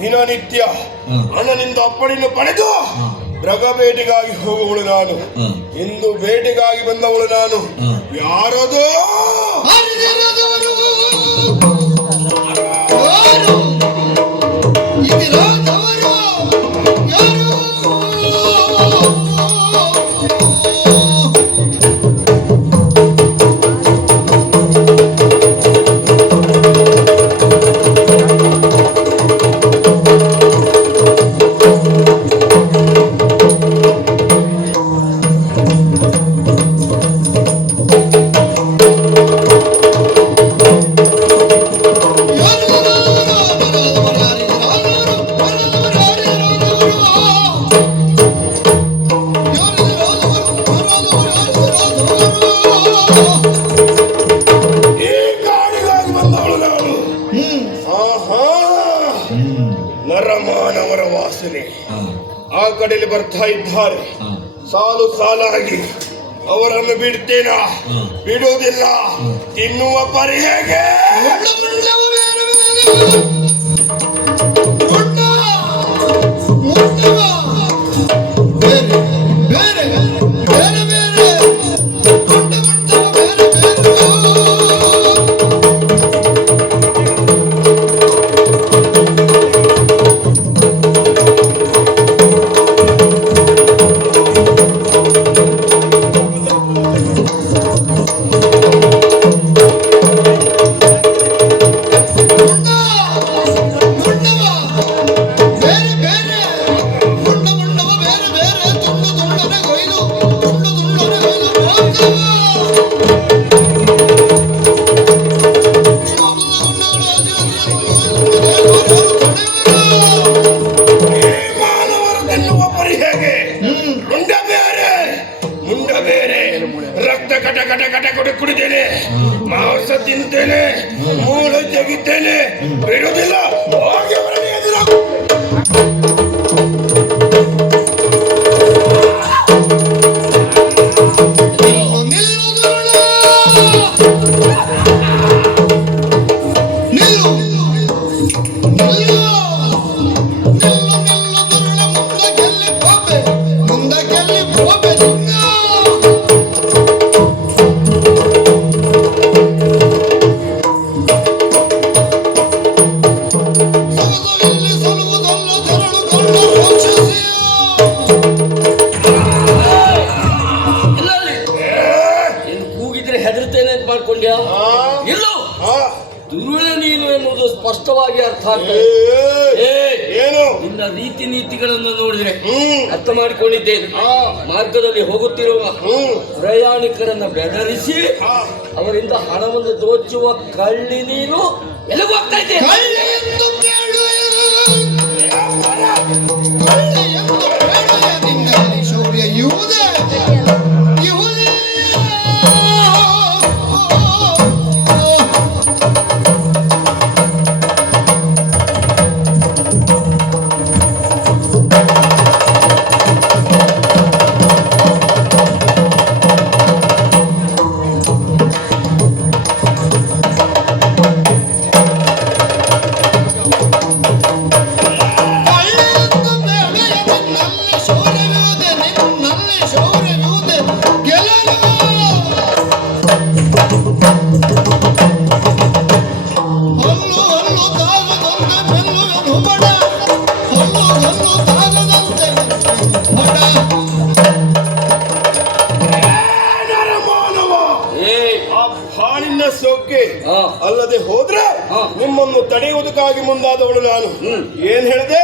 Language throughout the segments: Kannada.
ದಿನನಿತ್ಯ ಅಣ್ಣನಿಂದ ಅಪ್ಪಣಿಯನ್ನು ಪಡೆದು ಮೃಗ ಬೇಟೆಗಾಗಿ ಹೋಗುವಳು ನಾನು. ಇಂದು ಬೇಟೆಗಾಗಿ ಬಂದವಳು ನಾನು. ಯಾರದು? ನರಮಾನವರ ವಾಸನೆ ಆ ಕಡೆಯಲ್ಲಿ ಬರ್ತಾ ಇದ್ದಾರೆ. ಸಾಲು ಸಾಲಾಗಿ ಅವರನ್ನು ಬಿಡ್ತೇನಾ? ಬಿಡುವುದಿಲ್ಲ. ತಿನ್ನುವ ಪರಿ ಹೇಗೆ? ರಕ್ತ ಕಟ ಕಟ ಕಟ ಕೊಡಿ ಕುಡಿದೇನೆ, ಮಾಂಸ ತಿಂತೇನೆ, ಮೂಳೆ ತೆಗಿತೇನೆ, ಬಿಡುವುದಿಲ್ಲ. ಮಾಡ್ಕೊಂಡ್ಯಾ? ಎಲ್ಲೋ ದುರುಳ ನೀನು ಎನ್ನುವುದು ಸ್ಪಷ್ಟವಾಗಿ ಅರ್ಥ ಆಗ್ತದೆ. ಏನು ನಿನ್ನ ರೀತಿ ನೀತಿಗಳನ್ನು ನೋಡಿದ್ರೆ ಅರ್ಥ ಮಾಡಿಕೊಂಡಿದ್ದೇನೆ. ಮಾರ್ಗದಲ್ಲಿ ಹೋಗುತ್ತಿರುವ ಪ್ರಯಾಣಿಕರನ್ನ ಬೆದರಿಸಿ ಅವರಿಂದ ಹಣವನ್ನು ದೋಚುವ ಕಳ್ಳಿ ನೀನು ಎಲ್ಲಿಗೆ ಹೋಗ್ತಾ ಇದ್ದೇನೆ? ಸೋಕೆ ಅಲ್ಲದೆ ಹೋದ್ರೆ ನಿಮ್ಮನ್ನು ತಡೆಯುವುದಕ್ಕಾಗಿ ಮುಂದಾದವಳು ನಾನು. ಏನ್ ಹೇಳಿದೆ?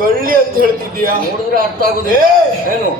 ಕಳ್ಳಿ ಅಂತ ಹೇಳ್ತಿದ್ದೀಯಾ? ನೋಡಿದ್ರೆ ಅರ್ಥ ಆಗುದೇ ಏನು?